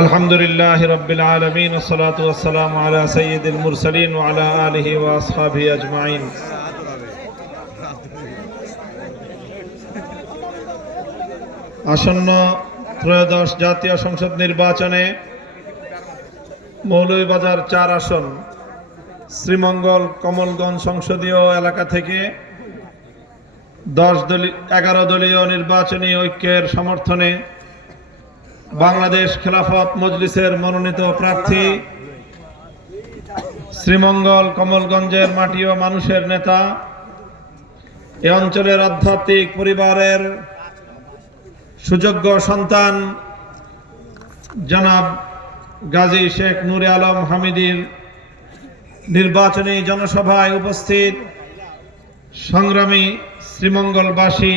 আলহামদুলিল্লাহি রাব্বিল আলামিন ওয়াসসালাতু ওয়াসসালামু আলা সাইয়্যিদিল মুরসালিন ওয়া আলা আলিহি ওয়া আসহাবিহি আজমাইন। আসন্ন ত্রয়োদশ জাতীয় সংসদ নির্বাচনে মৌলভীবাজার ৪ আসন শ্রীমঙ্গল কমলগঞ্জ সংসদীয় এলাকা থেকে 11 দলীয় নির্বাচনী ঐক্যের সমর্থনে বাংলাদেশ খেলাফত মজলিসের মনোনীত প্রার্থী শ্রীমঙ্গল কমলগঞ্জের মাটি ও মানুষের নেতা, এ অঞ্চলের আধ্যাত্মিক পরিবারের সুযোগ্য সন্তান জনাব গাজী শেখ নূরে আলম হামিদীর নির্বাচনী জনসভায় উপস্থিত সংগ্রামী শ্রীমঙ্গলবাসী,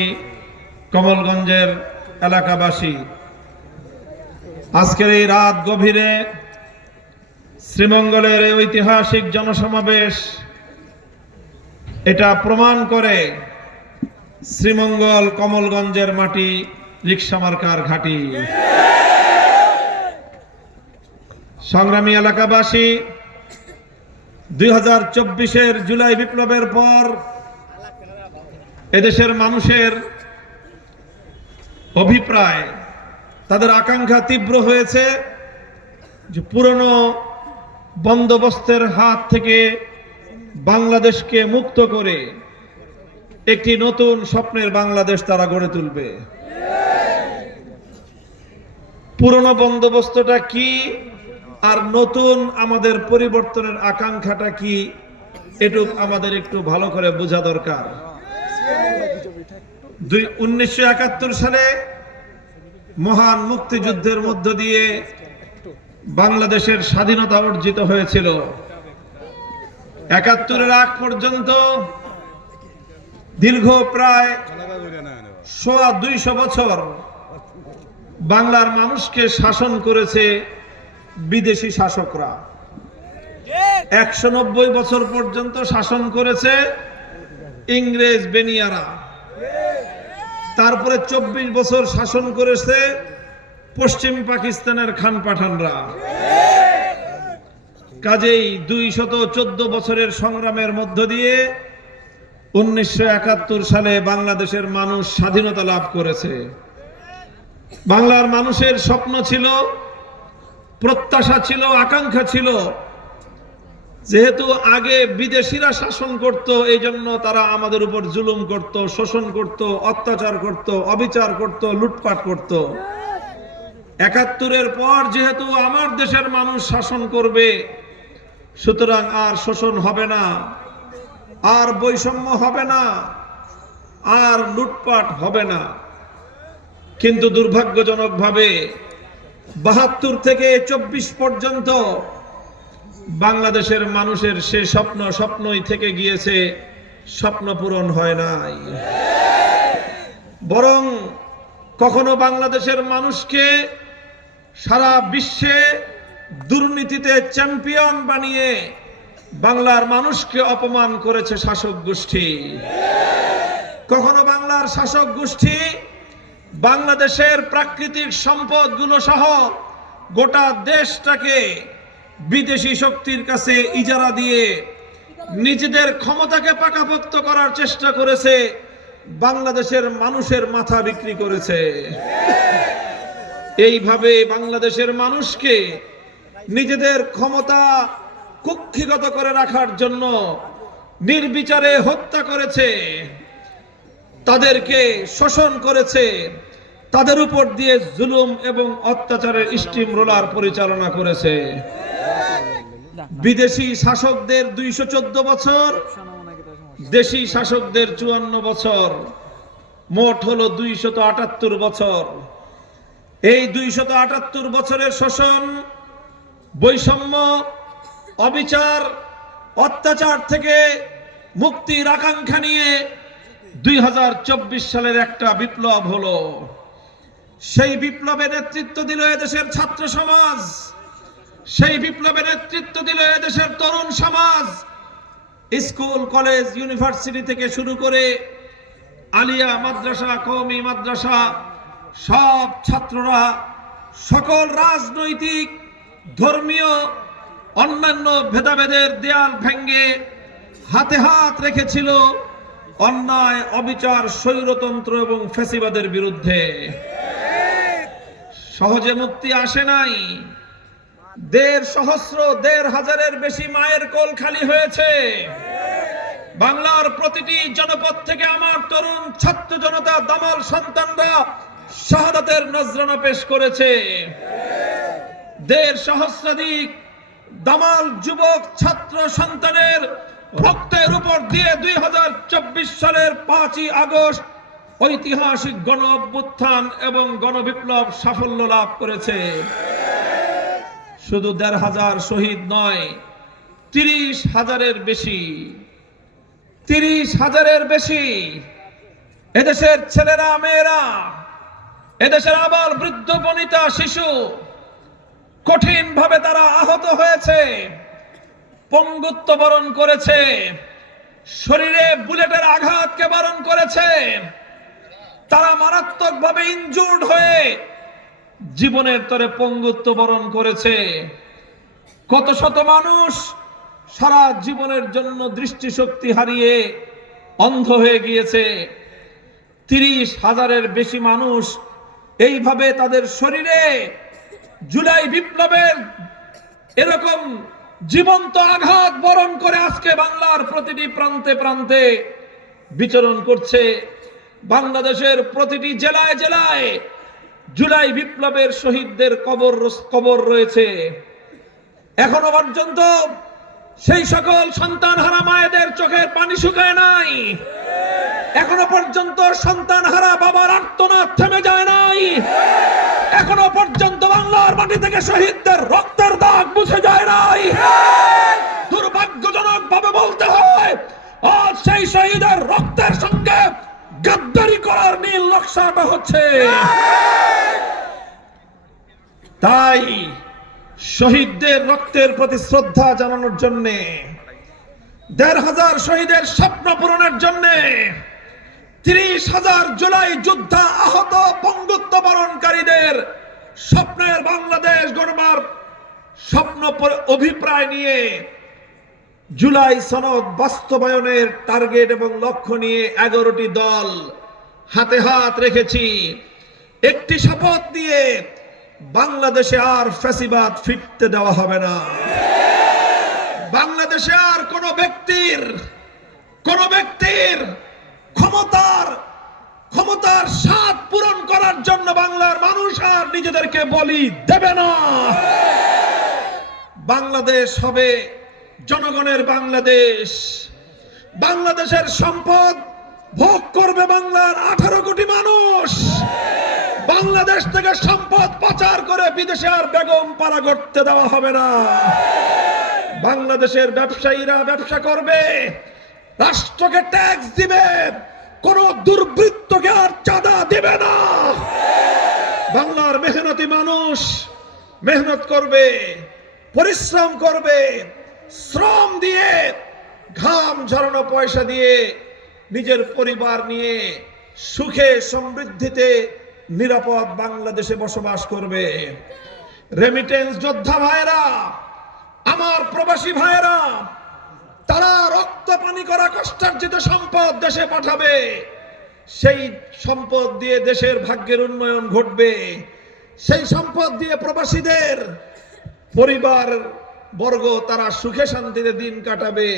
কমলগঞ্জের এলাকাবাসী, আজকের এই রাত গভীরে শ্রীমঙ্গলের এই ঐতিহাসিক জনসমাবেশ এটা প্রমাণ করে শ্রীমঙ্গল কমলগঞ্জের মাটি রিকশা মার্কার ঘাঁটি। সংগ্রামী এলাকাবাসী, 2024-এর জুলাই বিপ্লবের পর এদেশের মানুষের অভিপ্রায়, তাদের আকাঙ্ক্ষা তীব্র হয়েছে যে পুরনো বন্দোবস্তের হাত থেকে বাংলাদেশকে মুক্ত করে একটি নতুন স্বপ্নের বাংলাদেশ তারা গড়ে তুলবে। পুরনো বন্দোবস্তটা কি আর নতুন আমাদের পরিবর্তনের আকাঙ্ক্ষাটা কি, এটুক আমাদের একটু ভালো করে বোঝা দরকার। 1971 সালে মহান মুক্তিযুদ্ধের মধ্য দিয়ে বাংলাদেশের স্বাধীনতা অর্জিত হয়েছিল। 71-এর আগ পর্যন্ত দীর্ঘ প্রায় 200 বছর বাংলার মানুষকে শাসন করেছে বিদেশি শাসকরা। 190 বছর পর্যন্ত শাসন করেছে ইংরেজ বেনিয়ারা। তারপরে 24 বছর শাসন করেছে পশ্চিম পাকিস্তানের খান পাঠানরা। কাজেই 214 বছরের সংগ্রামের মধ্য দিয়ে 1971 সালে বাংলাদেশের মানুষ স্বাধীনতা লাভ করেছে। বাংলার মানুষের স্বপ্ন ছিল, প্রত্যাশা ছিল, আকাঙ্ক্ষা ছিল, যেহেতু আগে বিদেশিরা শাসন করত, এই জন্য তারা আমাদের উপর জুলুম করত, শোষণ করত, অত্যাচার করত, অবিচার করত, লুটপাট করত। 71-এর পর যেহেতু আমার দেশের মানুষ শাসন করবে, সুতরাং আর শোষণ হবে না, আর বৈষম্য হবে না, আর লুটপাট হবে না। কিন্তু দুর্ভাগ্যজনকভাবে 72 থেকে 24 পর্যন্ত বাংলাদেশের মানুষের সে স্বপ্নই থেকে গিয়েছে, স্বপ্ন পূরণ হয় নাই। বরং কখনো বাংলাদেশের মানুষকে সারা বিশ্বে দুর্নীতিতে চ্যাম্পিয়ন বানিয়ে বাংলার মানুষকে অপমান করেছে শাসক গোষ্ঠী। কখনো বাংলার শাসক গোষ্ঠী বাংলাদেশের প্রাকৃতিক সম্পদগুলো সহ গোটা দেশটাকে বিদেশি শক্তির কাছে ইজারা দিয়ে নিজেদের ক্ষমতাকে পাকাপোক্ত করার চেষ্টা করেছে, বাংলাদেশের মানুষের মাথা বিক্রি করেছে। এইভাবে বাংলাদেশের মানুষকে নিজেদের ক্ষমতা কুক্ষিগত করে রাখার জন্য নির্বিচারে হত্যা করেছে, তাদেরকে শোষণ করেছে, তাদের উপর দিয়ে জুলুম এবং অত্যাচারের স্টিম রোলার পরিচালনা করেছে। বিদেশি শাসকদের 214 বছর, দেশি শাসকদের 54 বছর, মোট হলো 278 বছর। এই 278 বছরের শোষণ, বৈষম্য, অবিচার, অত্যাচার থেকে মুক্তির আকাঙ্ক্ষা নিয়ে 2024 সালের একটা বিপ্লব হলো। সেই বিপ্লবে নেতৃত্ব দিল এদেশের ছাত্র সমাজ, সেই বিপ্লবে নেতৃত্ব দিল এদেশের তরুণ সমাজ। স্কুল, কলেজ, ইউনিভার্সিটি থেকে শুরু করে আলিয়া মাদ্রাসা, কওমি মাদ্রাসা, সব ছাত্ররা সকল রাজনৈতিক, ধর্মীয়, অন্যান্য ভেদাভেদের দেয়াল ভেঙ্গে হাতে হাত রেখেছিল অন্যায়, অবিচার, স্বৈরতন্ত্র এবং ফ্যাসিবাদের বিরুদ্ধে। সহজে মুক্তি আসে নাই। ১৫০০ হাজারের বেশি মায়ের কোল খালি হয়েছে। বাংলার প্রতিটি জনপদ থেকে আমার তরুণ ছাত্র জনতা, দামাল সন্তানরা শাহাদাতের নজরানা পেশ করেছে। ১৫০ সহস্রাধিক দামাল যুবক ছাত্র সন্তানের রক্তের উপর দিয়ে ২০২৪ সালের ৫ই আগস্ট ঐতিহাসিক গণ অভ্যুত্থান এবং গণবিপ্লব সাফল্য লাভ করেছে। শুধু ১৫০০ শহীদ নয়, ৩০,০০০-এর বেশি, ৩০,০০০-এর বেশি এদেশের ছেলেরা, মেয়েরা, এদেশের আবাল বৃদ্ধ বনিতা শিশু কঠিন ভাবে তারা আহত হয়েছে, পঙ্গুত্ব বরণ করেছে, শরীরে বুলেটের আঘাতকে বরণ করেছে, তারা মারাত্মক ভাবে ইনজুর্ড হয়ে জীবনের তরে পঙ্গুত্ব বরণ করেছে। কত শত মানুষ সারা জীবনের জন্য দৃষ্টিশক্তি হারিয়ে অন্ধ হয়ে গিয়েছে। ৩০,০০০-এর বেশি মানুষ এইভাবে তাদের শরীরে জুলাই বিপ্লবের এরকম জীবন্ত আঘাত বরণ করে আজকে বাংলার প্রতিটি প্রান্তে প্রান্তে বিচরণ করছে। বাংলাদেশের প্রতিটি জেলায় জেলায় জুলাই বিপ্লবের শহীদদের কবর রয়েছে। এখনো পর্যন্ত সেই সকল সন্তানহারা মায়েদের চোখের পানি শুকায় নাই। এখনো পর্যন্ত সন্তানহারা বাবার আর্তনাদ থেমে যায় নাই। এখনো পর্যন্ত বাংলার মাটি থেকে শহীদদের রক্তের দাগ মুছে যায় নাই। দুর্ভাগ্যজনক ভাবে বলতে হয়, আজ সেই শহীদের রক্তের সঙ্গে গাদ্দারি করার নীল নকশাটা হচ্ছে। তাই শহীদদের রক্তের প্রতি শ্রদ্ধা জানানোর জন্য, ১৫০০ শহীদের স্বপ্ন পূরণের জন্য, ৩০,০০০ জুলাই যোদ্ধা আহত পঙ্গুত্ব বরণকারীদের স্বপ্নের বাংলাদেশ গড়বার স্বপ্ন অভিপ্রায় নিয়ে জুলাই সনদ বাস্তবায়নের টার্গেট এবং লক্ষ্য নিয়ে ১১টি দল হাতে হাত রেখেছি। একটি শপথ নিয়ে, বাংলাদেশে আর ফ্যাসিবাদ ফিরতে দেওয়া হবে না। বাংলাদেশে আর কোন ব্যক্তির ক্ষমতার স্বাদ পূরণ করার জন্য বাংলার মানুষ আর নিজেদেরকে বলি দেবে না। বাংলাদেশ হবে জনগণের বাংলাদেশ। বাংলাদেশের সম্পদ ভোগ করবে বাংলার ১৮ কোটি মানুষ। বাংলাদেশ থেকে সম্পদ পাচার করে বিদেশে আর বেগম পাড়া করতে দেওয়া হবে না। বাংলাদেশের ব্যবসায়ীরা ব্যবসা করবে, রাষ্ট্রকে ট্যাক্স দিবে, কোন দুর্বৃত্তকে আর চাঁদা দিবে না। বাংলার মেহনতি মানুষ মেহনত করবে, পরিশ্রম করবে, শ্রম দিয়ে, ঘাম ঝরানো পয়সা দিয়ে নিজের পরিবার নিয়ে সুখে সমৃদ্ধিতে নিরাপদ বাংলাদেশে বসবাস করবে। রেমিটেন্স যোদ্ধা ভাইরা, আমার প্রবাসী ভাইরা, তারা রক্ত পানি করা কষ্টার্জিত সম্পদ দেশে পাঠাবে। সেই সম্পদ দিয়ে দেশের ভাগ্যের উন্নয়ন ঘটবে। সেই সম্পদ দিয়ে প্রবাসীদের পরিবার বর্গ তারা সুখে শান্তিতে দিন কাটাবে।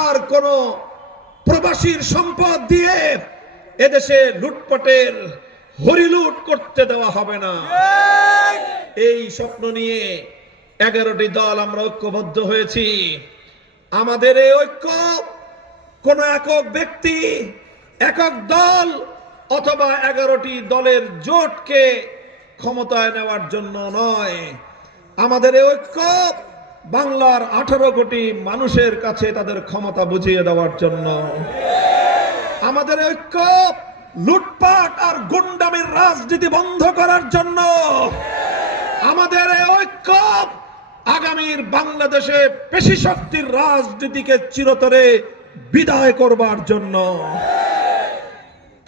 আর কোন প্রবাসীর সম্পদ দিয়ে এদেশে লুটপাটের হরিলুট করতে দেওয়া হবে না। এই স্বপ্ন নিয়ে ১১টি দল আমরা ঐক্যবদ্ধ হয়েছি। আমাদের এই ঐক্য কোন একক ব্যক্তি, একক দল অথবা ১১টি দলের জোটকে ক্ষমতায় নেওয়ার জন্য নয়। আমাদের এই ঐক্য বাংলার ১৮ কোটি মানুষের কাছে তাদের ক্ষমতা বুঝিয়ে দেওয়ার জন্য। আমাদের ঐক্য লুটপাট আর গুন্ডামির রাজনীতি বন্ধ করার জন্য। আমাদের এই ঐক্য আগামীর বাংলাদেশে পেশি শক্তির রাজনীতিকে চিরতরে বিদায় করবার জন্য।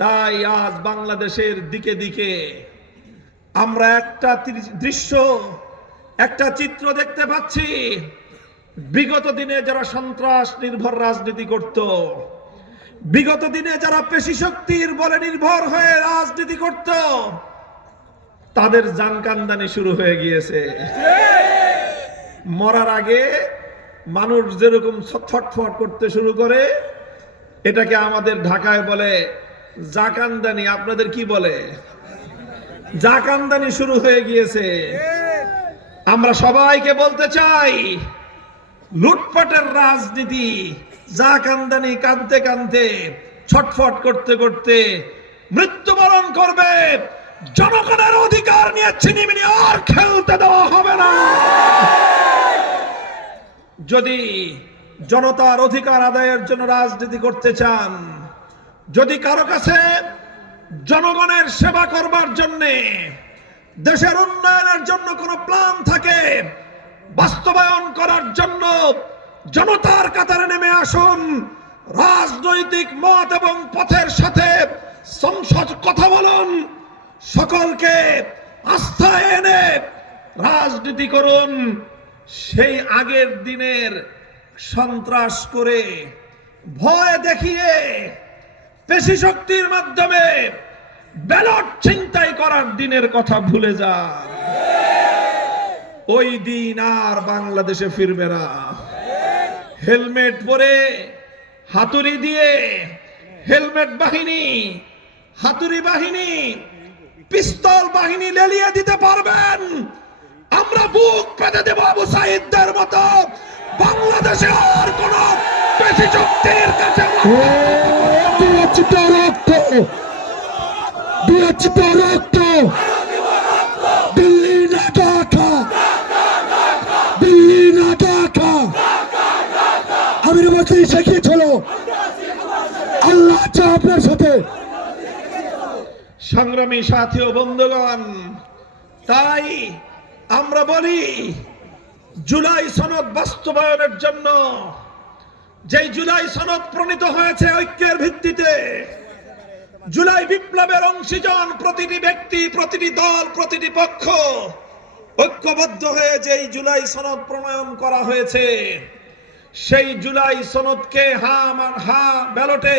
তাই আজ বাংলাদেশের দিকে দিকে আমরা একটা দৃশ্য, একটা চিত্র দেখতে পাচ্ছি। বিগত দিনে যারা সন্ত্রাস নির্ভর রাজনীতি করত, বিগত দিনে যারা পেশি শক্তির বলে নির্ভর হয়ে রাজনীতি করত, তাদের জানকান্দানি শুরু হয়ে গিয়েছে। মরার আগে মানুষ যেরকম ছটফট করতে শুরু করে, এটাকে আমাদের ঢাকায় বলে জাকান্দানি। আপনাদের কি বলে? জাকান্দানি শুরু হয়ে গিয়েছে। আমরা সবাইকে বলতে চাই, লুটপাটের রাজনীতি, জাকান্দানি কাঁদতে কাঁদতে, ছটফট করতে করতে মৃত্যুবরণ করবে। জনগণের অধিকার নিয়ে ছিনিমিনি আর খেলতে দেওয়া হবে না। যদি জনতার অধিকার আদায়ের জন্য রাজনীতি করতে চান, যদি কারো কাছে জনগণের সেবা করবার জন্য, দেশের উন্নয়নের জন্য কোনো প্ল্যান থাকে, বাস্তবায়ন করার জন্য জনতার কাতারে নেমে আসুন। রাজনৈতিক মত এবং পথের সাথে সংসদ কথা বলুন। সকলকে আস্থায় এনে রাজনীতি করুন। সেই আগের দিনের সন্ত্রাস করে, ভয় দেখিয়ে, পেশি শক্তির মাধ্যমে ব্যালট ছিনতাই করার দিনের কথা ভুলে যান। ওই দিন আর বাংলাদেশে ফিরবে না। হেলমেট পরে, হাতুড়ি দিয়ে, হেলমেট বাহিনী, হাতুড়ি বাহিনী, পিস্তল বাহিনী লেলিয়ে দিতে পারবেন, আমরা বুক পেতে দেব আবু সাইদদের মতো। বাংলাদেশে আর কোন পেশি শক্তির কাছে দিল্লি না ঢাকা, দিল্লি না ঢাকা। আমির মধ্যে শিখিয়েছিল আল্লাহ আছে আপনার সাথে। সংগ্রামী সাথী ও বন্ধুগণ, তাই আমরা বলি, জুলাই সনদ বাস্তবায়নের জন্য, যে জুলাই সনদ প্রণীত হয়েছে ঐক্যের ভিত্তিতে, জুলাই বিপ্লবের অংশীজন প্রতিটি ব্যক্তি, প্রতিটি দল, প্রতিটি পক্ষ ঐক্যবদ্ধ হয়ে যেই জুলাই সনদ প্রণয়ন করা হয়েছে, সেই জুলাই সনদকে হা ব্যালটে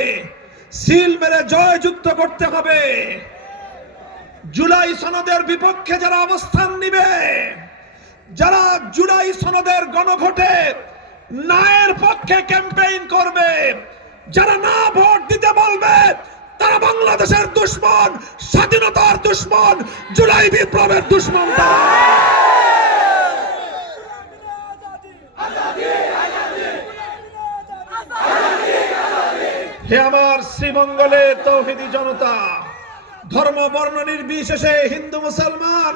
সিল মেরে জয়যুক্ত করতে হবে। জুলাই সনদের বিপক্ষে যারা অবস্থান নিবে, যারা জুলাই সনদের গণভোটে নায়ের পক্ষে ক্যাম্পেইন করবে, যারা না ভোট দিতে বলবে, তারা বাংলাদেশের দুশ্মন, স্বাধীনতার দুশ্মন, জুলাই বিপ্লবের দুশ্মন। হে আমার শ্রীমঙ্গলে তৌহিদি জনতা, ধর্ম বর্ণ নির্বিশেষে, হিন্দু মুসলমান,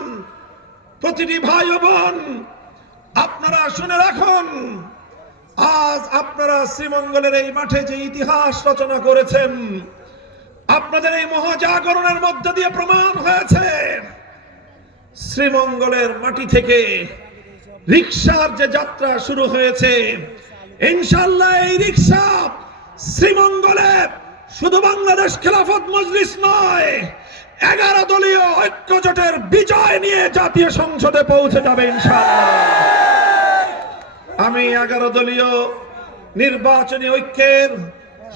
প্রতিটি ভাই ও বোন, আপনারা শুনে রাখুন, আজ আপনারা শ্রীমঙ্গলের এই মাঠে যে ইতিহাস রচনা করেছেন, আপনাদের এই মহাজাগরণের মধ্য দিয়ে প্রমাণ হয়েছে, শ্রীমঙ্গলের মাটি থেকে রিকশার যে যাত্রা শুরু হয়েছে, ইনশাআল্লাহ এই রিকশা শ্রীমঙ্গলে শুধু বাংলাদেশ খেলাফত মজলিস নয়, 11 দলীয় ঐক্য জোটের বিজয় নিয়ে জাতীয় সংসদে পৌঁছে যাবে ইনশাআল্লাহ। আমি 11 দলীয় নির্বাচনী ঐক্যের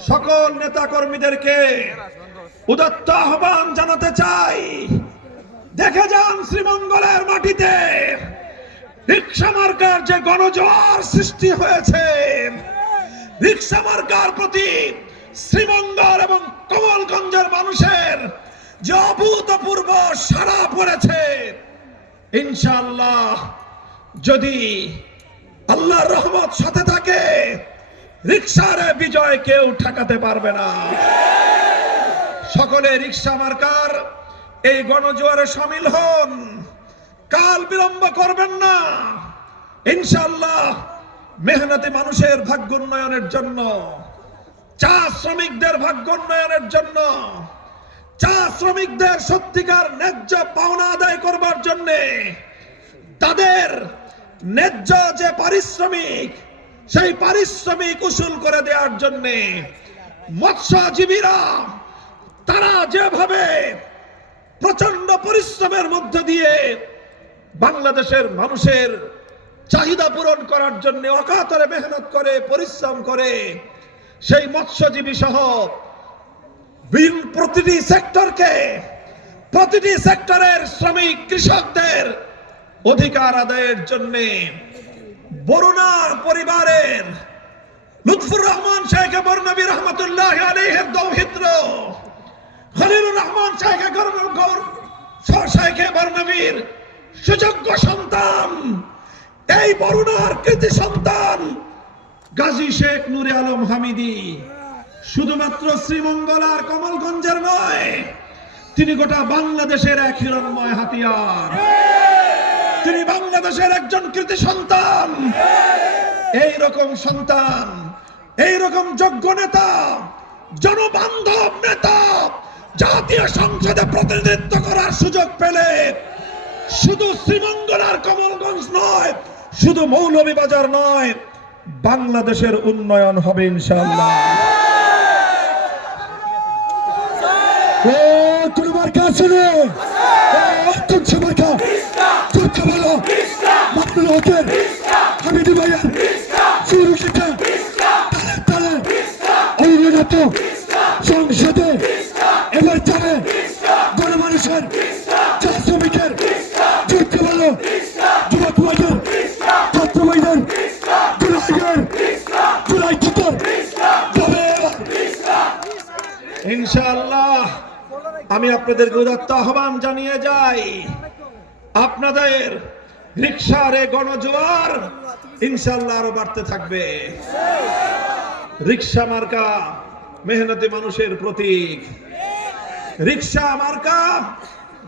সকল নেতা কর্মীদেরকে উদাত্ত আহ্বান জানাতে চাই, দেখে যান শ্রীমঙ্গলের মাটিতে রিকশা মার্কার যে গণজোয়ার সৃষ্টি হয়েছে, রিকশা মার্কার প্রতি শ্রীমঙ্গল এবং কমলগঞ্জের মানুষের যে অভূতপূর্ব সাড়া পড়েছে, ইনশাআল্লাহ যদি আল্লাহর রহমত সাথে থাকে, রিকশার বিজয় কেউ ঠেকাতে পারবে না। সকলে রিকশা মার্কার এই গণজোয়ারে শামিল হন, কাল বিলম্ব করবেন না। ইনশাআল্লাহ মেহনতি মানুষের ভাগ্য উন্নয়নের জন্য, চা শ্রমিকদের ভাগ্য উন্নয়নের জন্য, চা শ্রমিকদের সত্যিকার ন্যায্য পাওনা আদায় করবার জন্য, তাদের ন্যায্য যে পারিশ্রমিক, সেই পারিশ্রমিক উসুল করে দেওয়ার জন্য মৎস্যজীবীরা তারা যেভাবে প্রচন্ড পরিশ্রমের মধ্য দিয়ে বাংলাদেশের মানুষের চাহিদা পূরণ করার জন্য অকাতরে মেহনত করে, পরিশ্রম করে সেই মৎস্যজীবী সহ প্রতিটি সেক্টরের শ্রমিক কৃষকদের অধিকার আদায়ের জন্য বরুণা পরিবারের লুৎফুর রহমান শেখ বর্ণবী রহমতুল্লাহ আলাইহির দৌহিত্র খলিলুর রহমান শেখ বর্ণবীর সুযোগ্য সন্তান, এই বরুণার কৃতি সন্তান গাজী শেখ নূরে আলম হামিদি শুধুমাত্র শ্রীমঙ্গল আর কমলগঞ্জের নয়, তিনি গোটা বাংলাদেশের এক হিরণ্ময় হাতিয়ার। তিনি বাংলাদেশের একজন কৃতি সন্তান। এই রকম সন্তান, এই রকম যোগ্য নেতা, জনবান্ধব নেতা জাতীয় সংসদে প্রতিনিধিত্ব করার সুযোগ পেলে শুধু শ্রীমঙ্গল আর কমলগঞ্জ নয়, শুধু মৌলভীবাজার নয়, বাংলাদেশের উন্নয়ন হবে ইনশাআল্লাহ। ও তুমি মার্কা আসলে তুলছে মার্কা চোখে ভালো মাকবুল হকের হামিদি ভাইয়ের সুরক্ষিতা তালে অভিনত সংসদে এবার যাবে গণমানুষের চা শ্রমিকের চোখে ভালো যুবক ভাইদের ছাত্র ভাইদের জুলাই চিতর যাবে ইনশাআল্লাহ। আমি আপনাদেরকে উদাত্ত আহ্বান জানিয়ে যাই, আপনাদের রিকশার এই গণজোয়ার ইনশাআল্লাহ আরো বাড়তে থাকবে। রিকশা মার্কা মেহনতি মানুষের প্রতীক। রিকশা মার্কা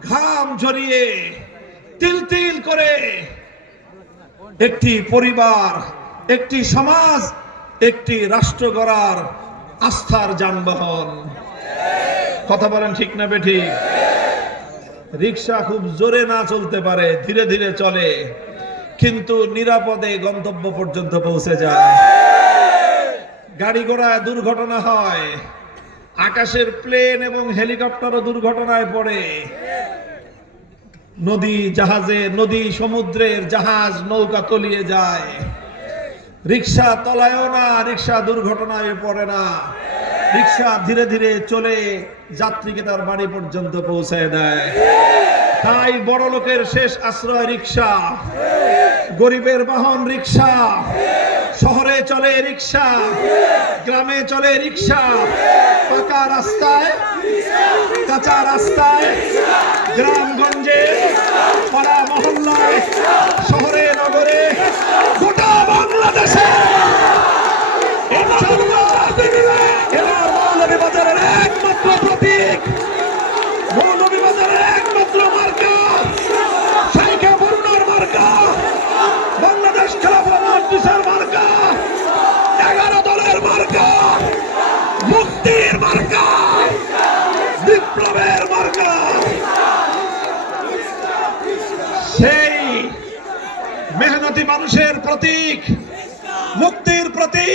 ঘাম ঝরিয়ে তিল তিল করে একটি পরিবার, একটি সমাজ, একটি রাষ্ট্র গড়ার আস্থার যানবাহন। কথা বলেন ঠিক না বেঠিক? রিকশা খুব জোরে না চলতে পারে, ধীরে ধীরে চলে, কিন্তু নিরাপদে গন্তব্য পর্যন্ত পৌঁছে যায়। গাড়ি ঘোড়ায় দুর্ঘটনা হয়, আকাশের প্লেন এবং হেলিকপ্টারও দুর্ঘটনায় পড়ে, নদী সমুদ্রের জাহাজ নৌকা তলিয়ে যায়। রিকশা তলায়ও না, রিকশা দুর্ঘটনায় পড়ে না, রিকশা ধীরে ধীরে চলে যাত্রীকে তার বাড়ি পর্যন্ত পৌঁছায় দেয়। তাই বড় লোকের শেষ আশ্রয় রিকশা, গরিবের বাহন রিকশা। শহরে চলে রিকশা, গ্রামে চলে রিকশা, পাকা রাস্তায়, কাঁচা রাস্তায়, গ্রামগঞ্জে, পাড়া মহল্লায়, শহরে নগরে, গোটা বাংলাদেশে এবার মৌলভীবাজারের একমাত্র প্রতীক, মৌলভীবাজারের একমাত্র মার্কা শেখ বরুণার মার্কা, বাংলাদেশ খেলাফত মজলিসের মার্কা, 11 দলের মার্কা, মুক্তির মার্কা, বিপ্লবের মার্কা। সেই মেহনতি মানুষের প্রতীক, মুক্তির প্রতীক।